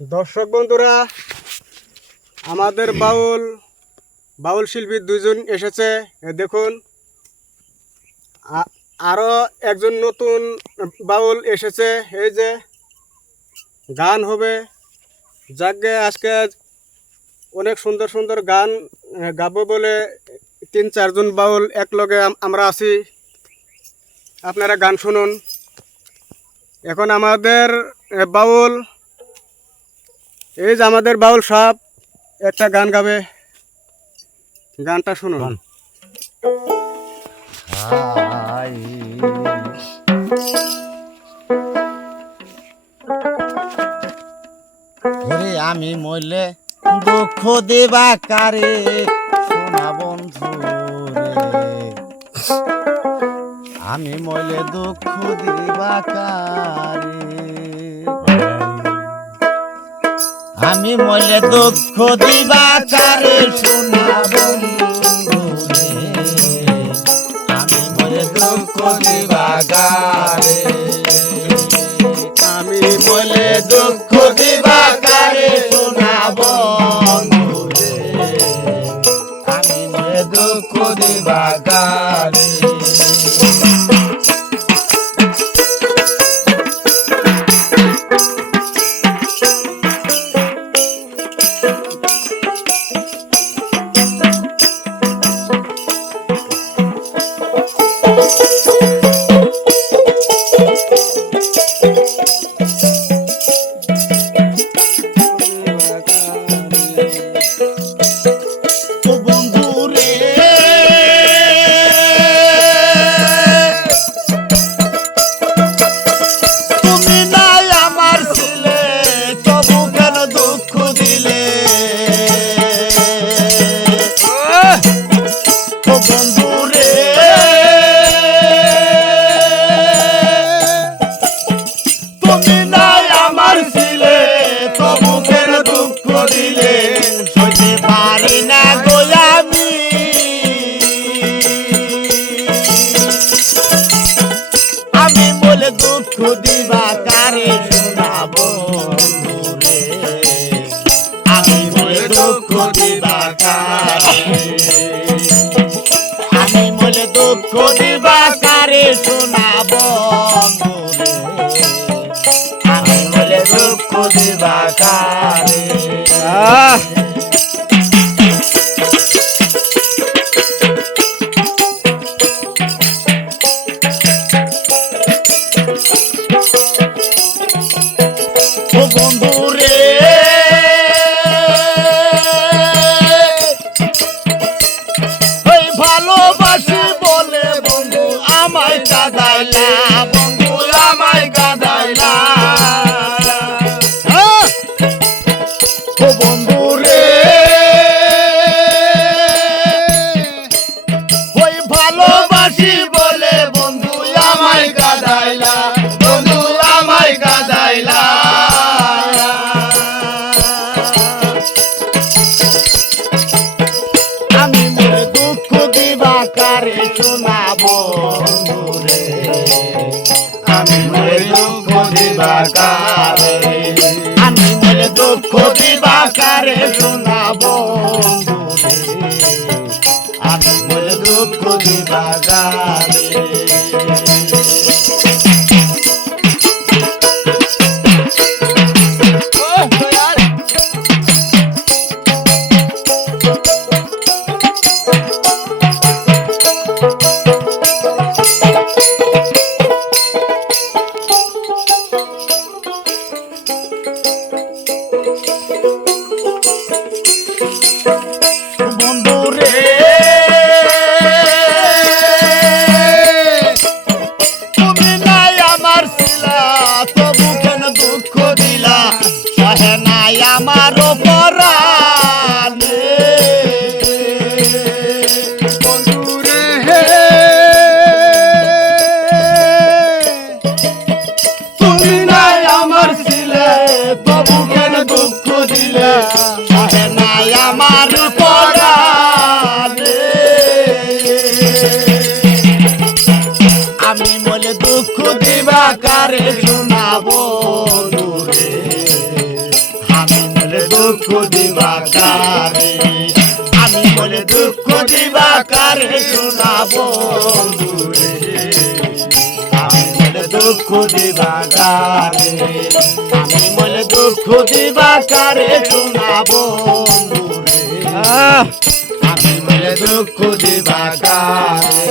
দর্শক বন্ধুরা, আমাদের বাউল শিল্পী দুইজন এসেছে। দেখুন, আরো একজন নতুন বাউল এসেছে। এই যে গান হবে, যাকে আজকে অনেক সুন্দর সুন্দর গান গাবো বলে 3-4 জন বাউল একলগে আমরা আছি। আপনারা গান শুনুন। এখন আমাদের বাউল, এই যে আমাদের বাউল সাহেব একটা গান গাবে, গানটা শুনুন। আমি মইলে দুঃখ দেবা কারে সোনা বন্ধু রে, আমি মইলে দুঃখ দেবা কারে, আমি মইলে দুঃখ দিবা কারে সোনা বন্ধু রে, আমি মইলে দুঃখ দিবা কারে, আমি মইলে দুঃখ দিবা কারে সোনা বন্ধু রে, আমি মইলে দুঃখ দিবা কারে। দুঃখ দিবা কারে সোনা বন্ধু রে, আমি মইলে দুঃখ দিবা কারে, আমি মইলে দুঃখ দিবা কারে সোনা বন্ধু রে, আমি মইলে দুঃখ দিবা কারে। বন্ধু রে, ওই ভালোবাসি বলে বন্ধু আমায় কাঁদাইলা, বন্ধু আমায় কাঁদাইলা, ও বন্ধু রে, ওই ভালোবাসি বলে বন্ধু আমায় কাঁদাইলা, বন্ধু আমায় কাঁদাইলা, আমি মইলে দুঃখ দিবা কারে সোনা বন্ধু রে, আমি মইলে দুঃখ দিবা কারে, আমি মইলে দুঃখ দিবা কারে সোনা বন্ধু রে, আমি মইলে দুঃখ দিবা কারে। বন্ধু রে, তুমি নাই আমার ছিলা, তবু কেন দুঃখ দিলা, সহে নাই আমার পরাণে, বন্ধু রে, তুমি নাই আমার ছিলে, তবু কেন দুঃখ দিলে, সহে নাই আমার পরাণে, আমি মইলে দুঃখ দিবা কারে সোনা বন্ধু রে, দুঃখ দিবা কারে আমি বলে দুঃখ দিবা কারে শোনা বন্ধুরে আমি বলে দুঃখ দিবা কারে আমি বলে দুঃখ দিবা কারে শোনা বন্ধুরে আমি বলে দুঃখ দিবা কারে